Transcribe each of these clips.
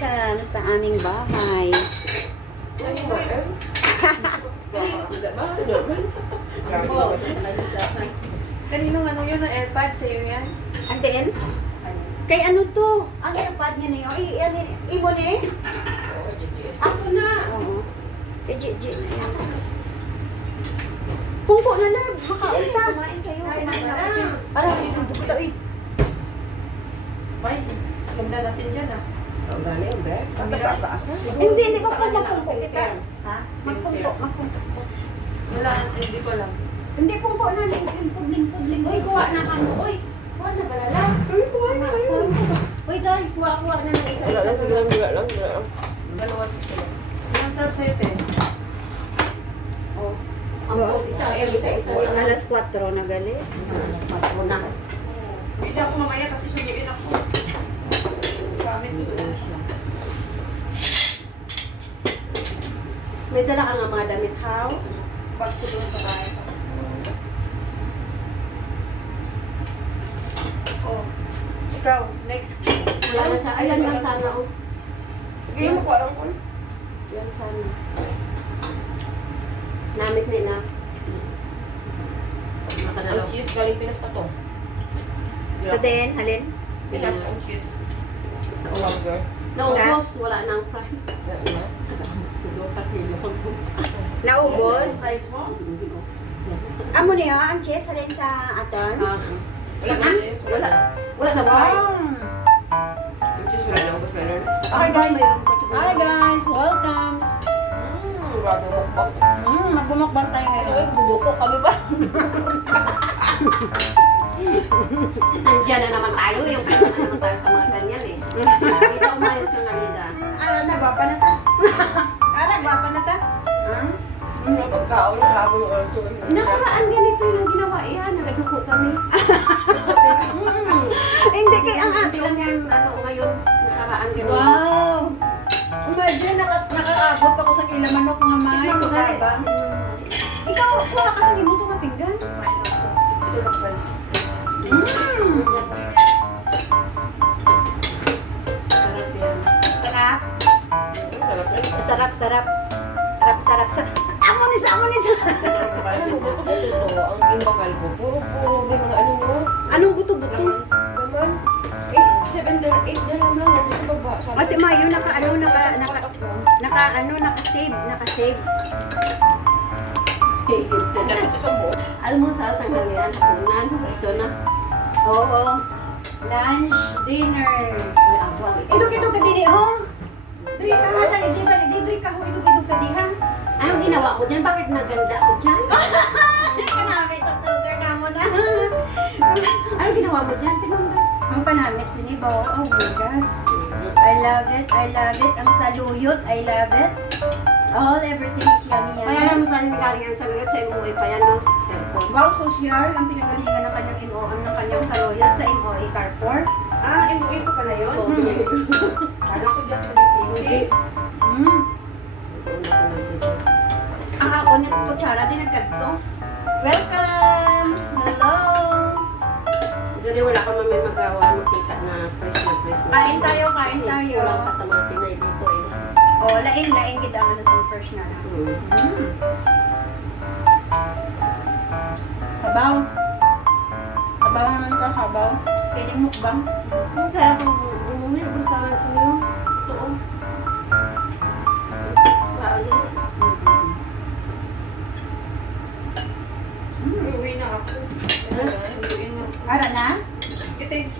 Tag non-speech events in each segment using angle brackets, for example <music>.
Welcome sa aming bahay. Kaninong ano yun, ang airpad sa'yo yan? Anteen? Kay ano to? Ang airpad niya. I, ano, ibon eh? Ako na! Oo. Kay Gigi na yan. Pungko na lang. Makaunta. Kumain kayo, Kumain kumain na. na. Para ito ko eh. Bay, ganda natin dyan ah. Ang galing, be. Ang asa-asa. Hindi, hindi ko po magpungko kita. Ha? Magpungko kita. Wala, hindi ko lang. Hindi pungko na. Limpod, limpod, limpod. Uy, kuha na ka mo. Uy, kuha na balala. Ay, kumain na kayo. Uy, dahil kuha, kuha na ng isa-isa. Wala lang, wala lang, wala lang. Dalawa sila. Ang sarap sa'yo, te. Oh. Ang isa, isa-isa lang. Alas 4 na gali. Alas kwatro na. Hindi ako mamaya kasi sunduin ako. Gamit ko doon. May dala ka nga mga damit, how? Bag ko doon sa bahay. Oh. Ikaw, next. Wala na sa, ayan lang sana, oh. Sige mo ko alam ko. Yan sana. Namit ni na. Ang Makanalaw. cheese, galing Pinas pa to. Sa din, halin? Pinas, ang cheese. Sa Wagger. Naubos, wala nang fries. Na. Naubos. Mo? Amo niya, ang chess halin sa aton. Ah, Wala na cheese, wala na. Wala na fries. Yung cheese, wala na. Gusto meron. Hi guys. Hi guys, welcome. Mmm, grabe mukbang. Tayo Ay, ngayon. buduko kami ba? <laughs> Nandiyan na naman tayo. Yung kaya na naman tayo sa mga ganyan eh. Ito umayos ka nga nila. Ara na bapa na ta. Ara bapa na ta. Wala pagkaon yung habol o Nakaraan ganito yung ginawa. Iyan, nagaduko kami. <laughs> Hindi kay ang atin. lang yan, ano, ngayon, nakaraan ganito. Wow. Imagine, naka, nakaabot ako sa kila manok nga may Tingnan mo, guys. kabang. Ikaw, wala ka sa limuto nga pinggan. Ito lang pala. Mm. Sarap yan. Sarap. Sarap yan. Sarap, sarap. Sarap, sarap, sarap. Amo ni sa, amo ni sa. Alam mo, buto-buto to. Ang ginbakal ko, puro-puro may mga ano no. Anong buto-buto? Naman, 8, 7, 8 na lang lang. Ano sa baba? Ko, Mayo, naka ano, naka, naka, naka ano, naka-save. Dapat isang buo. Almusal, tanghalian, hapunan. Ito na. Oo. Lunch, dinner. Ang. Idog, idog ka dili, ho? Diri ka ha, dali, di, dali, di, diri ka ho, idog, idog ka di, ha? Anong ginawa ko dyan? Bakit naganda ako dyan? <laughs> Kanami sa filter na mo na. Anong ginawa mo dyan? Tingnan mo. Ang panamit sinibo, oh my gosh. I love it, I love it. Ang saluyot, I love it. All, everything is yummy, Kaya yummy. alam mo sa galing yan sa lugat sa MOA pa yan, no? Cellphone. Wow, social, ang pinagalingan ng kanyang MOA, ng kanyang saluyot sa MOA Carport. Ah, MOA ko pala yun? Oo, Hmm. binili ko. Dyan sa BCC. Mm. Ang ako ni kutsara din nagkadto. Welcome! Hello! Dali wala ka may magawa, makita na fresh na fresh na. Kain tayo, kain tayo. Kulang pa sa mga Pinay dito eh. Oh, lain, lain kita ang sa first na lang. Hmm. Sabaw. Sabaw naman ka, sabaw. Piling mukbang. Kung kaya kung bumumi, buntangan sa niyo. Totoo. Lalo. Uuwi na ako. Uuwi na. Para na? Ito yung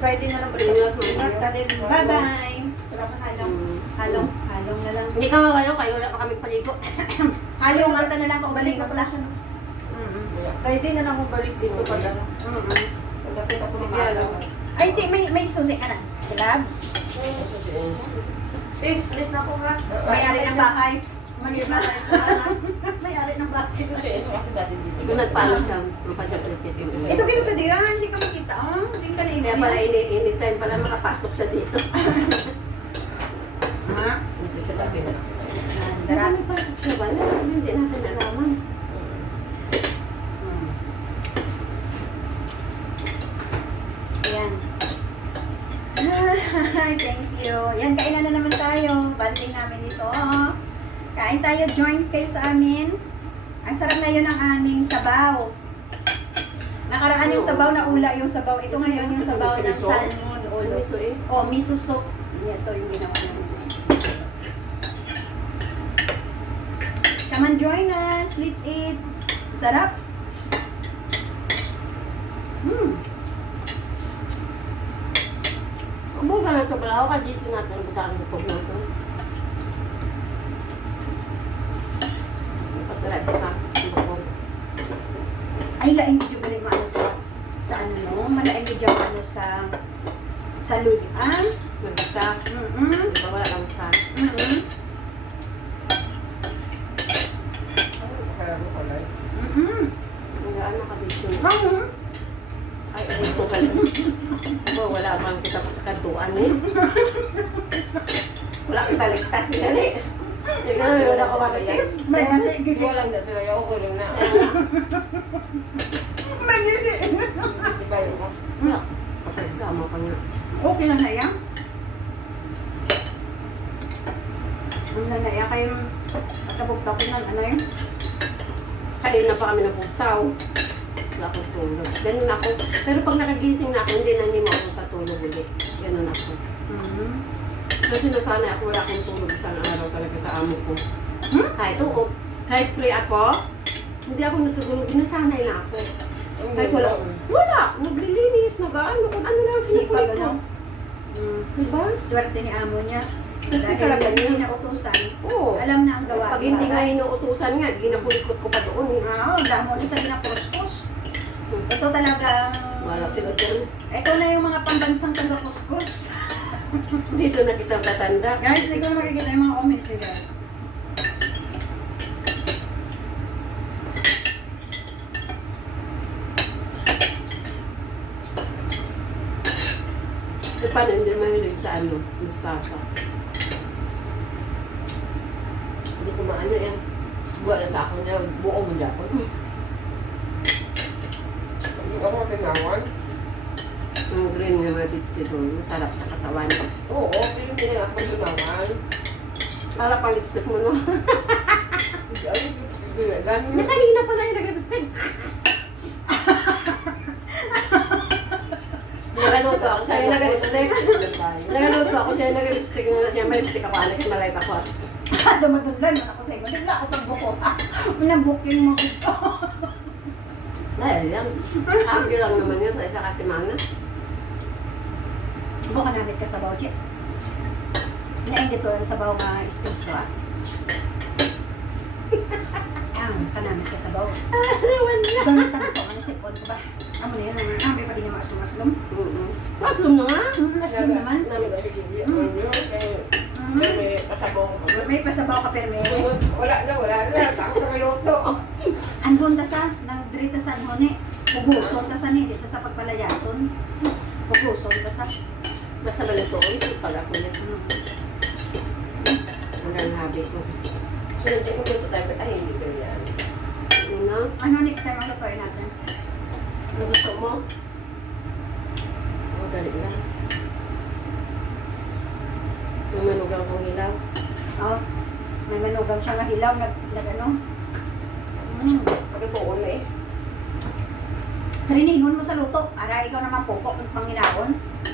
Friday na lang ba? Ingat ka din. Bye-bye. Sarap ang halong. Halong, halong na lang. Hindi ka kayo, kayo wala pa kami paligo. <coughs> Halong, manta na lang kung balik ko Friday na lang ako balik dito pag ano. Mm-mm. Pagkapit ako ng Sige, alam. maaga. Ay, di, may, may susi ka na. Salab. Eh, alis na ako ha. May-ari ng bahay. Malis na. <laughs> May-ari ng bahay. Kasi ito kasi dati dito. Kung nagpalo siya, mapadagdagit yung Ito, ito ka di ah. Hindi ka makita. Ah, hindi ka na Kaya pala ini anytime pala makapasok siya dito. <laughs> Ha? Dito siya dati na. Darami. Marami pasok siya ba? Hindi natin nalaman. Ayan. Thank you. Yan, kainan na naman tayo. Banding namin dito. Kain tayo, join kayo sa amin. Ang sarap ngayon ng aming sabaw. Nakaraan yung sabaw na ula yung sabaw. Ito ngayon yung sabaw ng salmon. Ulo. Miso eh. Oh, miso soup. Ito yung ginawa namin. Come on, join us. Let's eat. Sarap. Hmm. Abo ka lang sa balaw ka dito natin ang basang bukog natin. Ka, bukog. Ay, lain medyo galing ano sa sa ano no, malain medyo ano sa sa luyan. Magisa. Mm-mm. Di ba wala kang sa? Mm-mm. Kaya ano pala eh. Mm-mm. Magaan na ka dito. Mm-mm. Ay, ay, ito ka lang. Aba, wala bang kita pa sa kantuan eh. <laughs> Wala kita ligtas nila eh. Hindi ka naman wala ko makatis. May kasi gigi. lang na sila yung ko lang na. May gigi. Wala. Okay, lang na yan. Ang lang na yan kayo katabog-tabog ng ano yun. Kanina pa kami nagpuntaw. Wala akong tulog. Ganun ako. Pero pag nakagising na ako, hindi na hindi mo ako katulog ulit. Ganun ako. Mm-hmm. Kasi nasanay ako, wala akong tulog isang araw talaga sa amo ko. Hmm? Kahit oo, kahit free ako, hindi ako natutulog. Nasanay na ako. Kahit wala. Wala! Naglilinis, nag-ano, kung ano lang Sipag kinukulit ko. ano. Mm. Diba? Swerte ni amo niya. Dahil talaga hindi niya. na utusan. Oo. Alam na ang gawa. Pag hindi nga inuutusan nga, ginapulikot ko pa doon eh. Oo, damo na sa ginakuskus. Ito talagang... Wala sila dyan. Ito na yung mga pambansang taga-kuskus. Dito na kita tatanda. Guys, hindi ko na makikita yung mga comments eh, guys. So, paano hindi mahilig sa ano, mustasa? Hindi ko maano yan. Buwan na sa akin na buo mo dapat. Hindi ako matinawan. Yung green nga mga dito, masarap sa katawan. Oo, pero hindi na ako matinawan. Para pang lipstick mo, no? Ganun. Na kanina pala yung nag-lipstick. Nagaluto ako sa'yo nag-lipstick. Nagaluto ako sa'yo nag-lipstick na siya may lipstick ako. Anak, malay ako. Dumadundan man ako sa inyo. Bigla ako pagbuko. <laughs> Nang-booking mo dito. Dahil yan. Argue lang naman yun sa isa kasi mana. Buka namin ka sa bawji. Naingit to ang sabaw nga espresso ah. Ang kanamit ka sa baw. Ewan na. Gamit ang gusto ang sipon ko ba? Amo na yan, ang amay pa din yung maslum-maslum. Mm-mm. Patlum na nga. Hmm, aslum naman. May pasabaw ko. May pasabaw ka perme. Wala na, wala na. Ako sa kaluto. <laughs> Andun ta sa, nang drita sa hone. Puguson ta sa ni, dito sa pagpalayason. Puguson ta sa. Basta malutoon. Pag ako na. Hanggang habi ko. So, hindi mo ito tayo. Ay, hindi ko yan. Una, Ano next time ang lutoy natin? ano gusto mo? Oh, dali lang. Yung manugang kong hilaw. Oh, may manugang siya nga hilaw, nag, nag ano. Mm. Pati po na eh. Triningon mo sa luto. Ara, ikaw naman poko ng panginaon. Ipot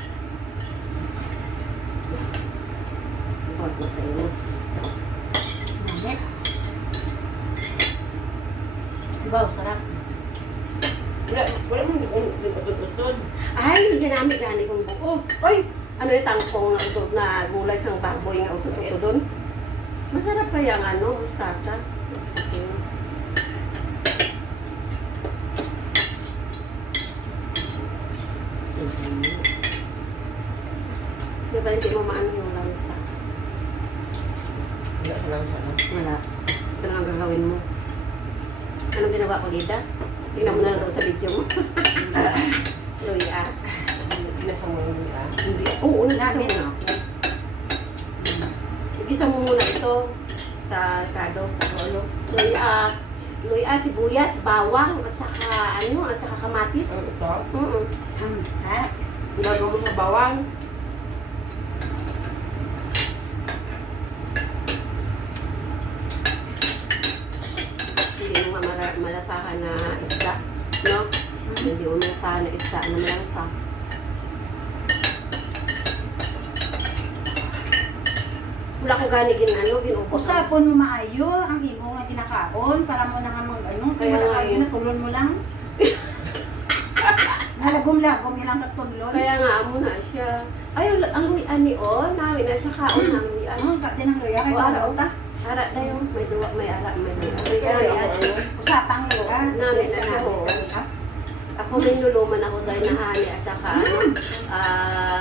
ko sa inyo. Nanit. Diba, sarap. Wala, wala mo hindi ko tututod. Ay, ginamit gani kong buko. Oy! Ano yung tangkong na utot na gulay sang baboy nga utot-uto doon? Masarap kaya ang ano, mustasa. Di ba hindi mo maano yung lang sana. Wala. Ito lang ang gagawin mo. Anong ginawa ko dito? Tingnan mo na lang sa video mo. <laughs> Luya. Nasa mo yun ah. Hindi. Oo, nagisa mo na ako. Nagisa mo muna ito sa Ricardo. Ano? Luya. Luya, sibuyas, bawang, at saka ano, at saka kamatis. Ano ito? Mm Um, ha? Gagawa mo sa bawang. Inasahan na isda. No? Hindi mo inasahan na isda na malansa. Wala ko gani gin ano. Usapon mo maayo ang imo nga ginakaon para mo na nga mag ano, kaya Kaya wala kayo yun. na tulon mo lang. <laughs> Nalagom-lagom ilang katulon. Kaya nga amo na siya. Ay, ang, ang luyan ni O, nawi na siya kaon ng luyan. Ano ka din ang luya kay ta. Ara dayo, may duwa, may ara, may luya. May Kaya luya. yan, usapang luya. Namin na na ako. Ako may nuluman ako dahil na hani at saka ano, ah,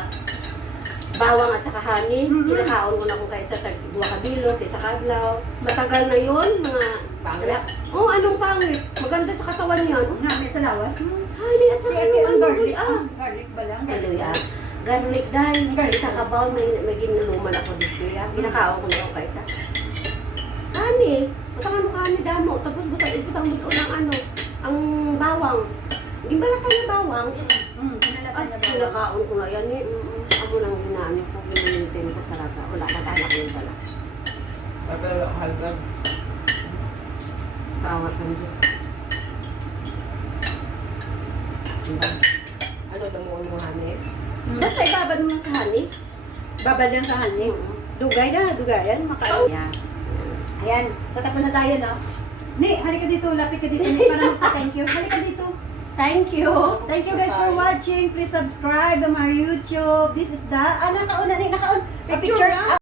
bawang at saka. Mhm. Pinakaon ko na kung kaysa tag duwa kabilog, kaysa kadlaw. Matagal na yon mga Pangit. Oh, anong pangit? Maganda sa katawan yan. Nga, may sa lawas mo. Hani at saka yung ano, garlic. ah. ah, Garlic ba lang? Garlic dahil Garlic. sa kabaw may, may ginuluman ako dito. Pinakaon ko na ako kaysa. Hani, butangan mo kani damo. Tapos tang buto ng ano, ang bawang. Gimbalatan na bawang. Hmm, pinalatan At na ba? pinakaon ko na yan eh. Mm, Amo lang ginano ko, ginamintin ko talaga. Wala ka tayo ko yung dala. Pero hagad. Kawat lang dyan. Ano damuon mo hani? Hmm. Basta ibabad mo sa hani. Babad yan sa hanin. Mm. Dugay na, dugayan. Makain. Yeah. Ayan, so tapos na tayo, no? Ni, halika dito, lapit ka dito, Ni, para magpa-thank you. Halika dito. Thank you. Thank you guys for watching. Please subscribe on our YouTube. This is the, ah, nakauna, Ni, nakaun. Picture Picture.